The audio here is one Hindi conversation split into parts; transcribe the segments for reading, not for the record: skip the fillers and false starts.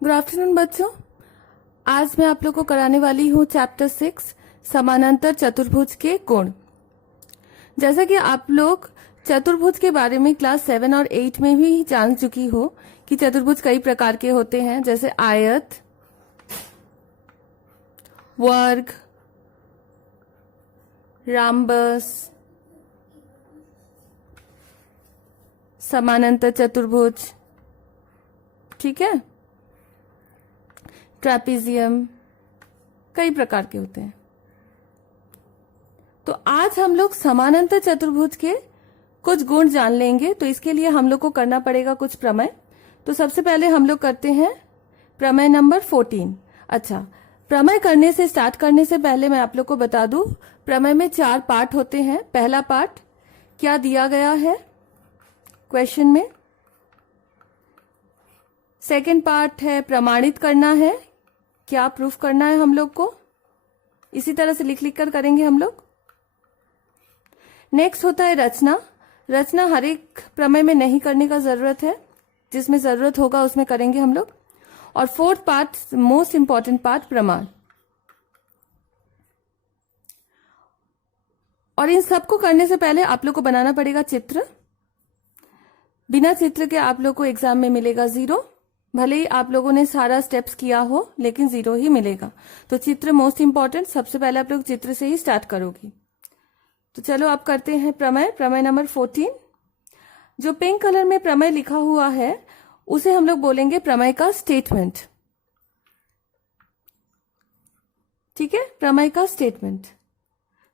गुड आफ्टरनून बच्चों। आज मैं आप लोग को कराने वाली हूँ चैप्टर 6 समानांतर चतुर्भुज के गुण। जैसा कि आप लोग चतुर्भुज के बारे में क्लास 7 और 8 में भी जान चुकी हो कि चतुर्भुज कई प्रकार के होते हैं, जैसे आयत, वर्ग, राम्बस, समानांतर चतुर्भुज, ठीक है, ट्रेपीजियम, कई प्रकार के होते हैं। तो आज हम लोग समानांतर चतुर्भुज के कुछ गुण जान लेंगे। तो इसके लिए हम लोग को करना पड़ेगा कुछ प्रमेय। तो सबसे पहले हम लोग करते हैं प्रमेय नंबर 14। अच्छा, प्रमेय करने से स्टार्ट करने से पहले मैं आप लोग को बता दूं, प्रमेय में 4 पार्ट होते हैं। पहला पार्ट क्या दिया गया है क्वेश्चन में, सेकेंड पार्ट है प्रमाणित करना है, क्या प्रूफ करना है हम लोग को, इसी तरह से लिख लिख कर करेंगे हम लोग। नेक्स्ट होता है रचना। रचना हर एक प्रमेय में नहीं करने का जरूरत है, जिसमें जरूरत होगा उसमें करेंगे हम लोग। और fourth part, most important part, प्रमाण। और इन सबको करने से पहले आप लोग को बनाना पड़ेगा चित्र। बिना चित्र के आप लोग को एग्जाम में मिलेगा 0। भले ही आप लोगों ने सारा स्टेप्स किया हो, लेकिन 0 ही मिलेगा। तो चित्र मोस्ट इंपॉर्टेंट, सबसे पहले आप लोग चित्र से ही स्टार्ट करोगी। तो चलो आप करते हैं प्रमेय नंबर 14। जो पिंक कलर में प्रमेय लिखा हुआ है उसे हम लोग बोलेंगे प्रमेय का स्टेटमेंट। ठीक है, प्रमेय का स्टेटमेंट।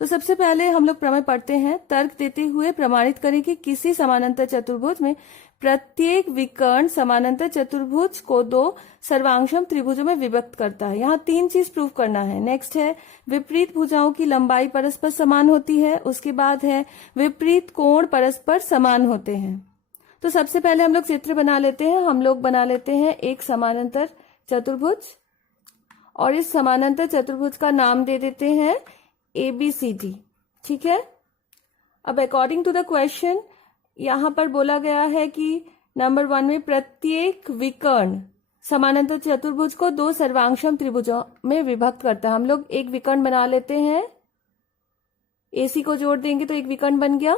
तो सबसे पहले हम लोग प्रमेय पढ़ते हैं। तर्क देते हुए प्रमाणित करें कि किसी समानांतर चतुर्भुज में प्रत्येक विकर्ण समानांतर चतुर्भुज को 2 सर्वांगसम त्रिभुजों में विभक्त करता है। यहाँ 3 चीज प्रूव करना है। नेक्स्ट है विपरीत भुजाओं की लंबाई परस्पर समान होती है। उसके बाद है विपरीत कोण परस्पर समान होते हैं। तो सबसे पहले हम लोग चित्र बना लेते हैं। हम लोग बना लेते हैं एक समानांतर चतुर्भुज, और इस समानांतर चतुर्भुज का नाम दे देते हैं ABCD। ठीक है। अब अकॉर्डिंग टू द क्वेश्चन यहां पर बोला गया है कि नंबर 1 में प्रत्येक विकर्ण समानांतर चतुर्भुज को 2 सर्वांगसम त्रिभुजों में विभक्त करता है। हम लोग एक विकर्ण बना लेते हैं, AC को जोड़ देंगे तो एक विकर्ण बन गया।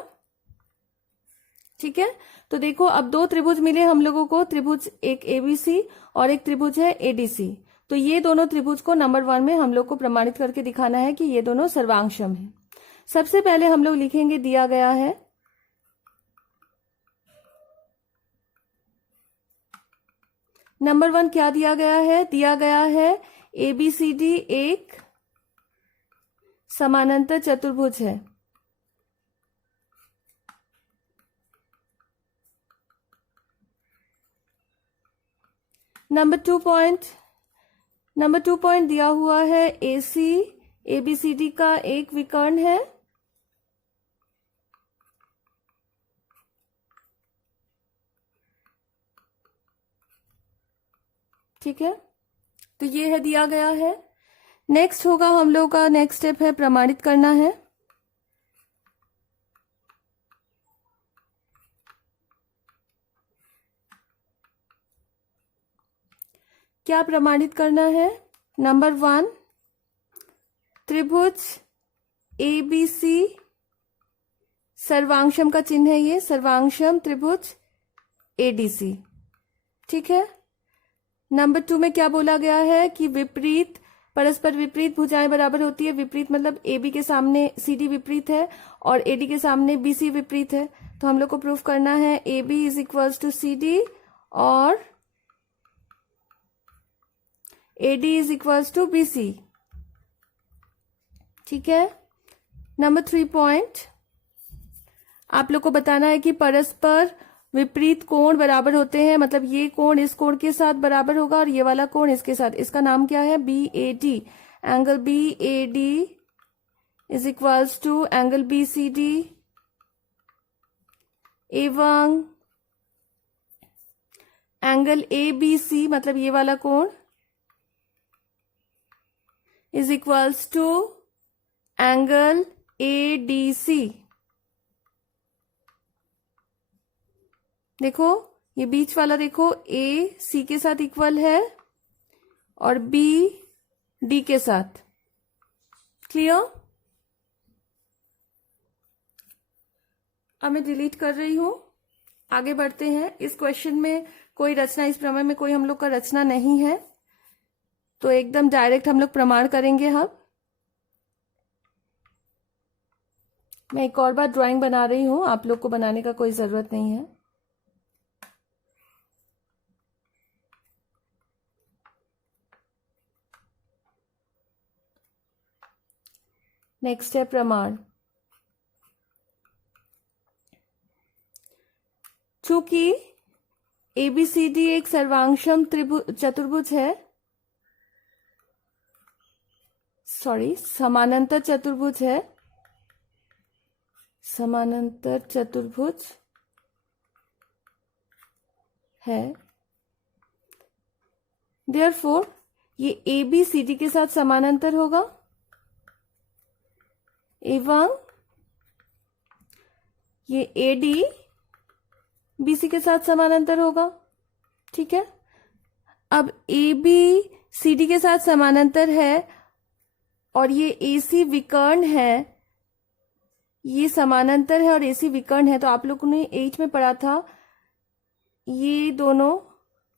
ठीक है। तो देखो अब 2 त्रिभुज मिले हम लोगों को, त्रिभुज एक ABC और एक त्रिभुज है ADC। तो ये दोनों त्रिभुज को नंबर 1 में हम लोग को प्रमाणित करके दिखाना है कि ये दोनों सर्वांगसम हैं। सबसे पहले हम लोग लिखेंगे, दिया गया है नंबर 1 क्या दिया गया है, दिया गया है ABCD एक समानांतर चतुर्भुज है। नंबर 2 पॉइंट दिया हुआ है AC ABCD का एक विकर्ण है। ठीक है, तो ये है दिया गया है। नेक्स्ट होगा हम लोग का नेक्स्ट स्टेप है प्रमाणित करना है। क्या प्रमाणित करना है? नंबर 1 त्रिभुज ABC सर्वांगसम का चिन्ह है, ये सर्वांगसम त्रिभुज ADC। ठीक है। नंबर 2 में क्या बोला गया है कि विपरीत परस्पर विपरीत भुजाएं बराबर होती है। विपरीत मतलब AB के सामने CD विपरीत है और AD के सामने BC विपरीत है। तो हम लोग को प्रूफ करना है AB is equals to CD और AD is equals to BC। ठीक है। नंबर 3 पॉइंट आप लोग को बताना है कि परस्पर विपरीत कोण बराबर होते हैं, मतलब ये कोण इस कोण के साथ बराबर होगा और ये वाला कोण इसके साथ। इसका नाम क्या है? BAD। Angle BAD is equals to angle BCD एवं एंगल ABC, मतलब ये वाला कोण is equals to angle ADC। देखो ये बीच वाला देखो A C के साथ इक्वल है और बी डी के साथ। क्लियर? अब मैं डिलीट कर रही हूं। आगे बढ़ते हैं। इस क्वेश्चन में कोई रचना, इस प्रमेय में कोई हम लोग का रचना नहीं है, तो एकदम डायरेक्ट हम लोग प्रमाण करेंगे। हम मैं एक और बार ड्राइंग बना रही हूं, आप लोग को बनाने का कोई जरूरत नहीं है। नेक्स्ट है प्रमाण। चूंकि एबीसीडी एक सर्वांगसम चतुर्भुज है, समानांतर चतुर्भुज है, समानांतर चतुर्भुज है, देयरफॉर ये एबीसीडी के साथ समानांतर होगा एवं ये एडी बीसी के साथ समानांतर होगा। ठीक है। अब ए बी सी डी के साथ समानांतर है और ये एसी विकर्ण है, ये समानांतर है और एसी विकर्ण है, तो आप लोगों ने एच में पढ़ा था ये दोनों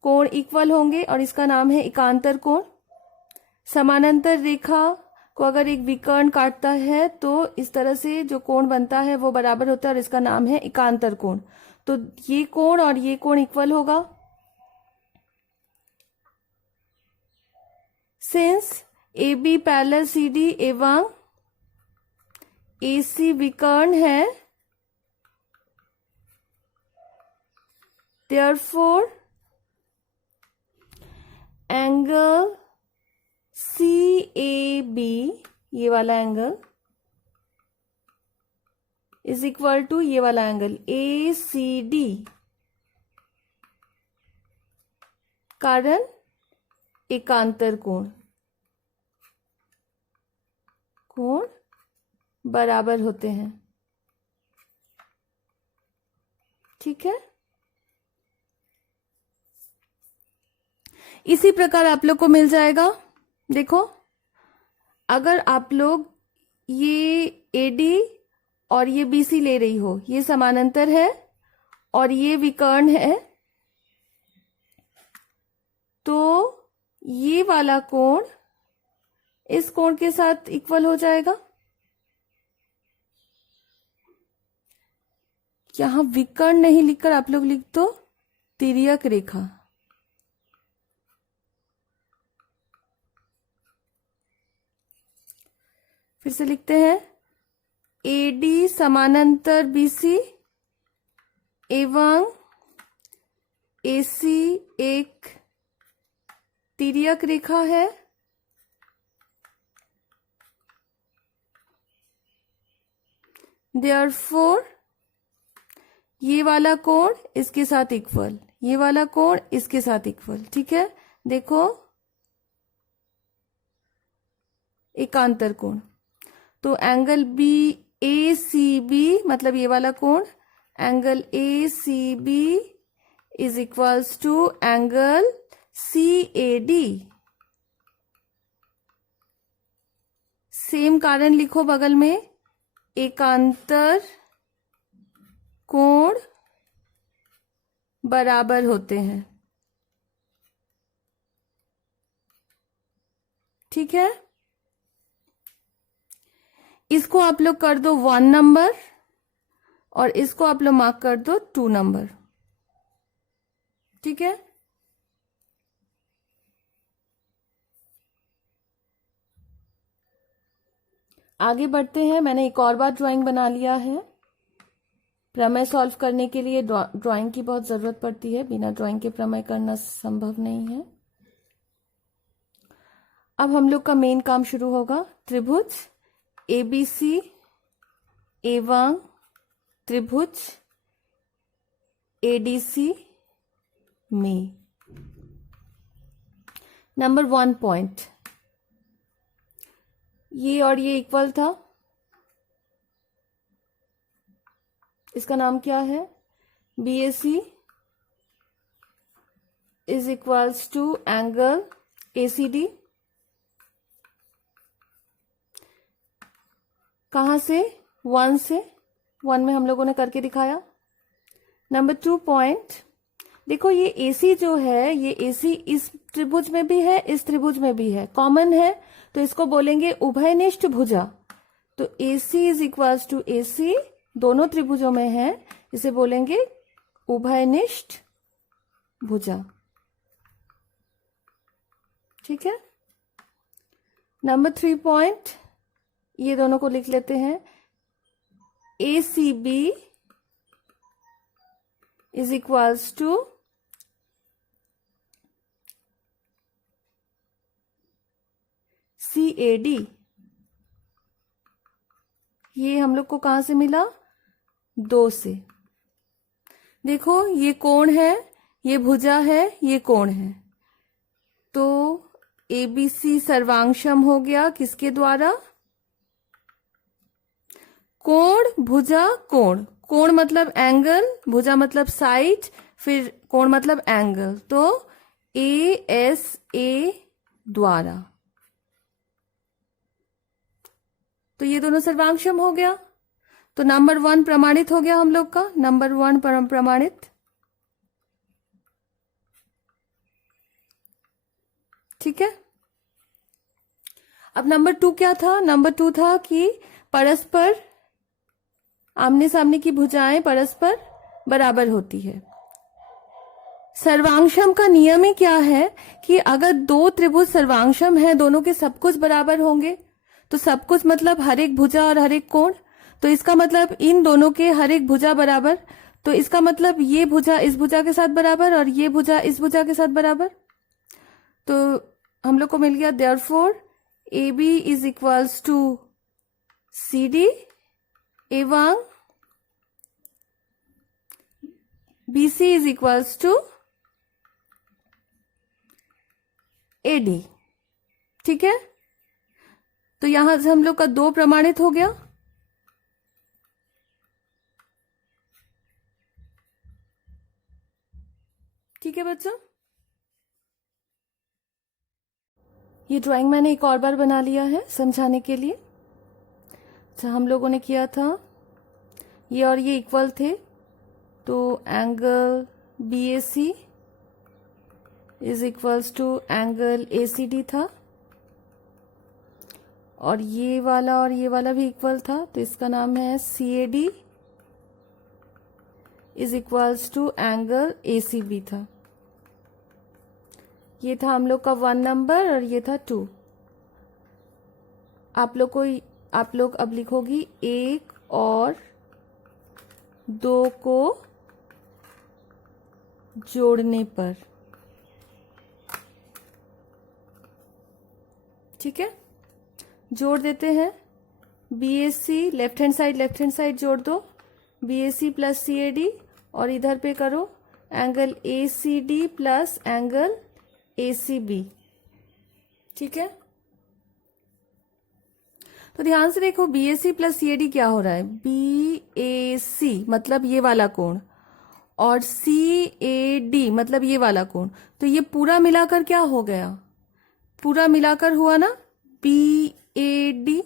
कोण इक्वल होंगे और इसका नाम है एकांतर कोण। समानांतर रेखा को अगर एक विकर्ण काटता है तो इस तरह से जो कोण बनता है वो बराबर होता है और इसका नाम है एकांतर कोण। तो ये कोण और ये कोण इक्वल होगा। Since A B parallel C D एवं एसी विकर्ण है, therefore angle C A B, ये वाला एंगल, इज इक्वल टू ये वाला एंगल ए सी डी। कारण एकांतर कोण, कोण बराबर होते हैं। ठीक है। इसी प्रकार आप लोग को मिल जाएगा। देखो, अगर आप लोग ये एडी और ये बीसी ले रही हो, ये समानांतर है और ये विकर्ण है, तो ये वाला कोण इस कोण के साथ इक्वल हो जाएगा। यहां विकर्ण नहीं लिखकर आप लोग लिख दो तिर्यक रेखा। फिर से लिखते हैं एडी समानांतर बीसी एवं एसी एक तिर्यक रेखा है, देयरफॉर ये वाला कोण इसके साथ इक्वल, ये वाला कोण इसके साथ इक्वल। ठीक है। देखो, एकांतर कोण, तो angle B A C B, मतलब ये वाला कोण, angle A C B is equals to angle C A D. Same कारण लिखो बगल में, एकांतर कोण बराबर होते हैं। ठीक है। इसको आप लोग कर दो 1 नंबर और इसको आप लोग मार्क कर दो 2 नंबर। ठीक है। आगे बढ़ते हैं। मैंने एक और बार ड्राइंग बना लिया है। प्रमेय सॉल्व करने के लिए ड्राइंग की बहुत जरूरत पड़ती है, बिना ड्राइंग के प्रमेय करना संभव नहीं है। अब हम लोग का मेन काम शुरू होगा। त्रिभुज एबीसी एवं त्रिभुज एडीसी में नंबर 1 पॉइंट, ये और ये इक्वल था, इसका नाम क्या है, BAC is equals to angle ACD कहाँ से, 1 से, 1 में हम लोगों ने करके दिखाया। नंबर 2 पॉइंट, देखो ये AC जो है, ये AC इस त्रिभुज में भी है, इस त्रिभुज में भी है, कॉमन है, तो इसको बोलेंगे उभयनिष्ठ भुजा। तो AC is equals to AC, दोनों त्रिभुजों में है, इसे बोलेंगे उभयनिष्ठ भुजा। ठीक है। नंबर 3 पॉइंट, ये दोनों को लिख लेते हैं। ACB is equals to CAD। ये हम लोग को कहां से मिला, 2 से। देखो ये कोण है, ये भुजा है, ये कोण है, तो ABC सर्वांशम हो गया किसके द्वारा, कोण भुजा कोण, कोण मतलब एंगल, भुजा मतलब साइड, फिर कोण मतलब एंगल, तो ASA द्वारा। तो ये दोनों सर्वांशम हो गया, तो नंबर 1 प्रमाणित हो गया हम लोग का, नंबर 1 प्रमाणित। ठीक है। अब नंबर 2 क्या था, नंबर 2 था कि परस्पर आमने सामने की भुजाएं परस्पर बराबर होती है। सर्वांशम का नियम ही क्या है कि अगर 2 त्रिभुज सर्वांशम है, दोनों के सब कुछ बराबर होंगे, तो सब कुछ मतलब हर एक भुजा और हर एक कोण, तो इसका मतलब इन दोनों के हर एक भुजा बराबर, तो इसका मतलब ये भुजा इस भुजा के साथ बराबर और ये भुजा इस भुजा के साथ बराबर। तो हम लोग को मिल गया therefore AB is equals to CD एवं BC is equals to AD। ठीक है। तो यहां से हम लोग का 2 प्रमाणित हो गया। ठीक है बच्चों, ये ड्राइंग मैंने एक और बार बना लिया है समझाने के लिए। अच्छा, हम लोगों ने किया था ये और ये इक्वल थे, तो angle BAC is equals to angle ACD था, और ये वाला भी इक्वल था, तो इसका नाम है CAD is equals to angle ACB था। ये था हम लोग का 1 नंबर और ये था 2। आप लोग अब लिखोगी 1 और 2 को जोड़ने पर। ठीक है, जोड़ देते हैं। BAC लेफ्ट हैंड साइड जोड़ दो, BAC प्लस CAD, और इधर पे करो angle ACD plus angle ACB। ठीक है, तो ध्यान से देखो BAC प्लस CAD क्या हो रहा है, BAC मतलब ये वाला कोण और CAD मतलब ये वाला कोण, तो ये पूरा मिलाकर क्या हो गया, पूरा मिलाकर हुआ ना BAD।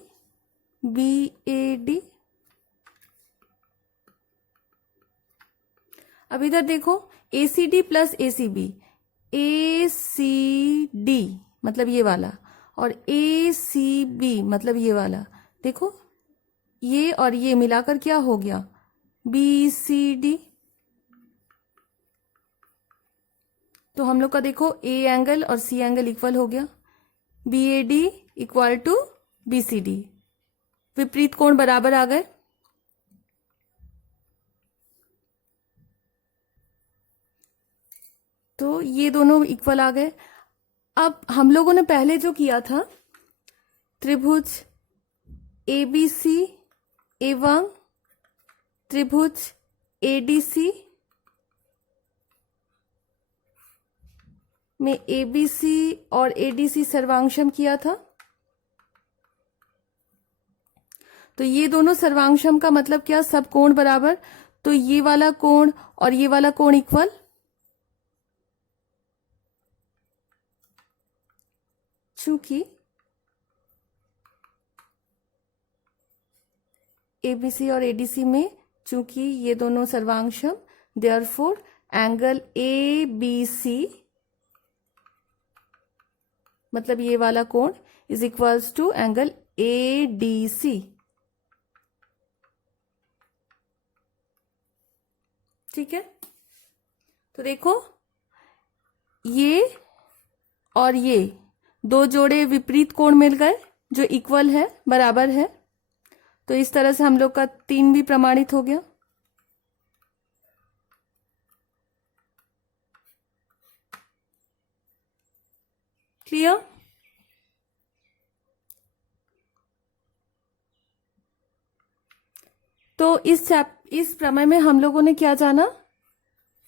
अब इधर देखो ACD प्लस ACB, ACD मतलब ये वाला और ACB मतलब ये वाला, देखो ये और ये मिलाकर क्या हो गया BCD। तो हम लोग का देखो A एंगल और C एंगल इक्वल हो गया, BAD इक्वल टू BCD, विपरीत कोण बराबर आ गए। तो ये दोनों इक्वल आ गए। अब हम लोगों ने पहले जो किया था, त्रिभुज ABC एवं त्रिभुज ADC में ABC और ADC सर्वांशम किया था, तो ये दोनों सर्वांशम का मतलब क्या, सब कोण बराबर, तो ये वाला कोण और ये वाला कोण इक्वल। चूंकि एबीसी और एडीसी में चूंकि ये दोनों सर्वांशम, देयरफॉर एंगल एबीसी मतलब ये वाला कोण is equals to angle ADC. ठीक है, तो देखो ये और ये दो जोड़े विपरीत कोण मिल गए जो इक्वल है, बराबर है। तो इस तरह से हम लोग का 3 भी प्रमाणित हो गया। क्लियर? तो इस प्रमेय में हम लोगों ने क्या जाना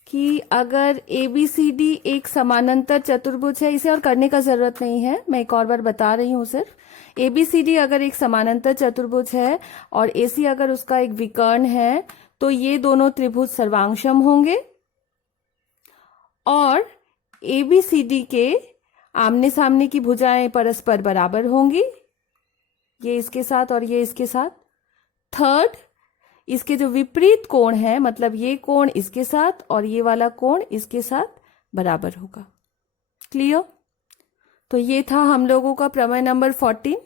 कि अगर ABCD एक समानांतर चतुर्भुज है, इसे और करने का जरूरत नहीं है, मैं एक और बार बता रही हूं सिर्फ। ABCD अगर एक समानांतर चतुर्भुज है और AC अगर उसका एक विकर्ण है तो ये दोनों त्रिभुज सर्वांशम होंगे और ABCD के आमने सामने की भुजाएं परस्पर बराबर होंगी, ये इसके साथ और ये इसके साथ। थर्ड, इसके जो विपरीत कोण है मतलब ये कोण इसके साथ और ये वाला कोण इसके साथ बराबर होगा। क्लियर? तो ये था हम लोगों का प्रमेय नंबर 14।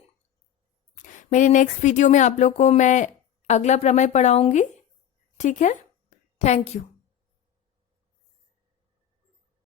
मेरी नेक्स्ट वीडियो में आप लोग को मैं अगला प्रमेय पढ़ाऊंगी। ठीक है, थैंक यू।